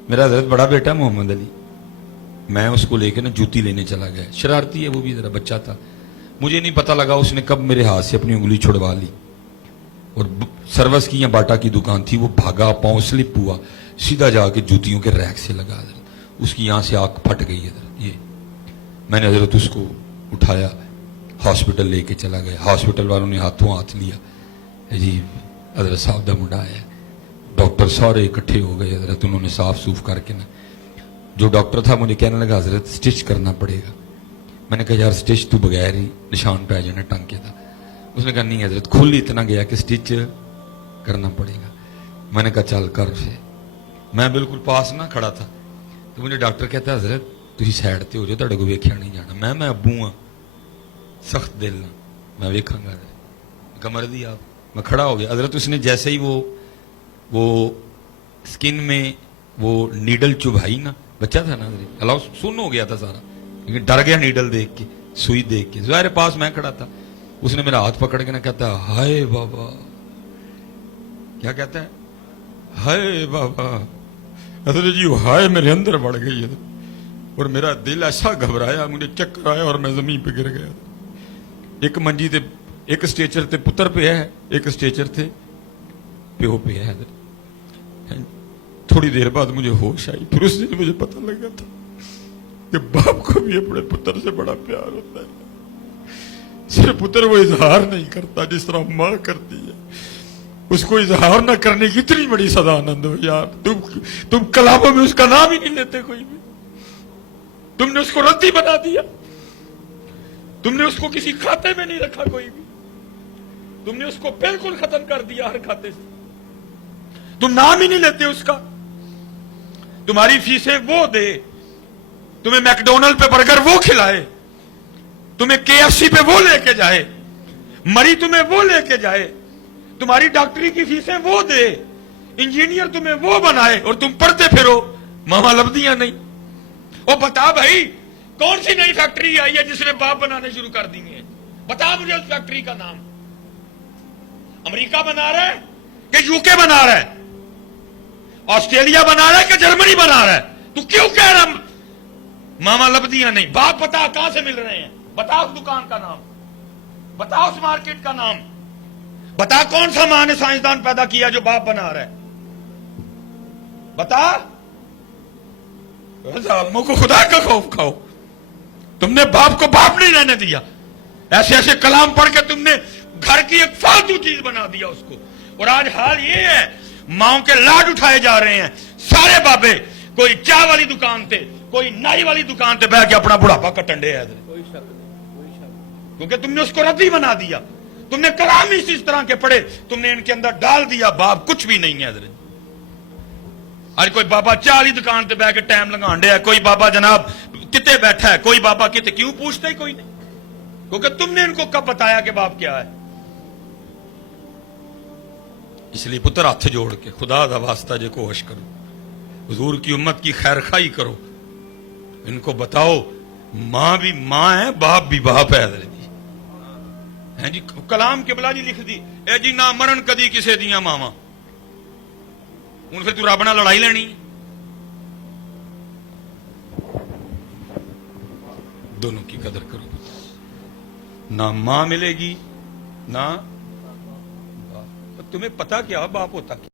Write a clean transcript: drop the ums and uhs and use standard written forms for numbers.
मेरा हजरत बड़ा बेटा मोहम्मद अली, मैं उसको लेकर ना जूती लेने चला गया। शरारती है वो भी, जरा बच्चा था। मुझे नहीं पता लगा उसने कब मेरे हाथ से अपनी उंगली छुड़वा ली और सर्वस की या बाटा की दुकान थी, वो भागा, पांव स्लिप हुआ, सीधा जाके जूतियों के रैक से लगा। उसकी यहां से आंख फट गई है। ये मैंने हजरत उसको उठाया, हॉस्पिटल लेके चला गया। हॉस्पिटल वालों ने हाथों हाथ लिया, जी हजरत साहब दा मुंडा है। डॉक्टर सारे इकट्ठे हो गए हजरत, उन्होंने साफ सूफ करके ना, जो डॉक्टर था मुझे कहने लगा हजरत स्टिच करना पड़ेगा। मैंने कहा यार स्टिच तो बगैर ही निशान पै जाने टांके था। उसने कहा नहीं हजरत, खुल इतना गया कि स्टिच करना पड़ेगा। मैंने कहा चल कर उसे। मैं बिल्कुल पास ना खड़ा था तो मुझे डॉक्टर कहता है हजरत तुम साइड ते हो जाओ, तुहाडे को वेख्या नहीं जाना। मैं अब्बू हाँ, सख्त दिल ना, मैं वेखांगा। कमर दी आप, मैं खड़ा हो गया हजरत। उसने जैसे ही वो स्किन में वो नीडल चुभाई ना, बच्चा था ना अलाउ सुन हो गया था सारा, लेकिन डर गया नीडल देख के, सुई देख के। ज़ाहिर पास मैं खड़ा था। उसने मेरा हाथ पकड़ के ना कहता हाय बाबा, क्या कहता है हाय बाबा। असल जी हाय मेरे अंदर बढ़ गई है और मेरा दिल ऐसा घबराया, मुझे चक्कर आया और मैं जमीन पे गिर गया। एक मंजी थे, एक स्टेचर थे पुत्र पे है, एक स्टेचर थे प्यो पे है। थोड़ी देर बाद मुझे होश आई। फिर उस दिन मुझे पता लगा था कि बाप को भी अपने पुत्र से बड़ा प्यार होता है। सिर्फ पुत्र वो इजहार नहीं करता जिस तरह मां करती है, उसको इजहार न करने की इतनी बड़ी सदा आनंद हो। यार तुम कलामों में उसका नाम ही नहीं लेते कोई भी। तुमने उसको रद्दी बना दिया, तुमने उसको किसी खाते में नहीं रखा कोई भी, तुमने उसको बिल्कुल खत्म कर दिया हर खाते से। तुम नाम ही नहीं लेते उसका। तुम्हारी फीसें वो दे, तुम्हें मैकडोनल्ड पे बर्गर वो खिलाए, तुम्हें केएफसी पे वो लेके जाए, मरी तुम्हें वो लेके जाए, तुम्हारी डॉक्टरी की फीसें वो दे, इंजीनियर तुम्हें वो बनाए और तुम पढ़ते फिरो मामा लब्धियां नहीं। ओ बता भाई, कौन सी नई फैक्ट्री आई है जिसने बाप बनाने शुरू कर दी है? बता मुझे उस फैक्ट्री का नाम। अमेरिका बना रहा है कि यूके बना रहा है? ऑस्ट्रेलिया बना रहा है कि जर्मनी बना रहा है? तू क्यों कह रहा मामा लब्धियां नहीं? बाप बता कहां से मिल रहे हैं? बता उस दुकान का नाम, बता उस मार्केट का नाम, बता कौन सा मां ने साइंसदान पैदा किया जो बाप बना रहा है? बता। को खुदा का खौफ खाओ। तुमने बाप को बाप नहीं रहने दिया। ऐसे ऐसे कलाम पढ़ के तुमने घर की एक फालतू चीज बना दिया उसको। और आज हाल ये है, माओ के लाड उठाए जा रहे हैं सारे बाबे। कोई चाय वाली दुकान थे, कोई नाई वाली दुकान पे बैठ के अपना बुढ़ापा कटंडे है। क्योंकि तुमने उसको रद्दी बना दिया। तुमने कलाम ही इस तरह के पढ़े, तुमने इनके अंदर डाल दिया बाप कुछ भी नहीं है। आज कोई बाबा चाय वाली दुकान पे बैठ के टाइम लगांडे है, कोई बाबा जनाब किते बैठा है, कोई बाबा किते, क्यों पूछते ही कोई नहीं? क्योंकि तुमने इनको कब बताया कि बाप क्या है। इसलिए पुत्र हाथ जोड़ के खुदा दा वास्ता जे कोशिश करो, हुजूर की उम्मत की खैर खाई करो, इनको बताओ मां भी मां है, बाप भी बाप है। हैं जी कलाम किबला जी लिख दी ए जी ना मरण कदी किसे दियां मावा। हुण फिर तू रब नाल लड़ाई लेनी? दोनों की कदर करो। ना मां मिलेगी ना बाप। तुम्हें पता क्या बाप होता क्या?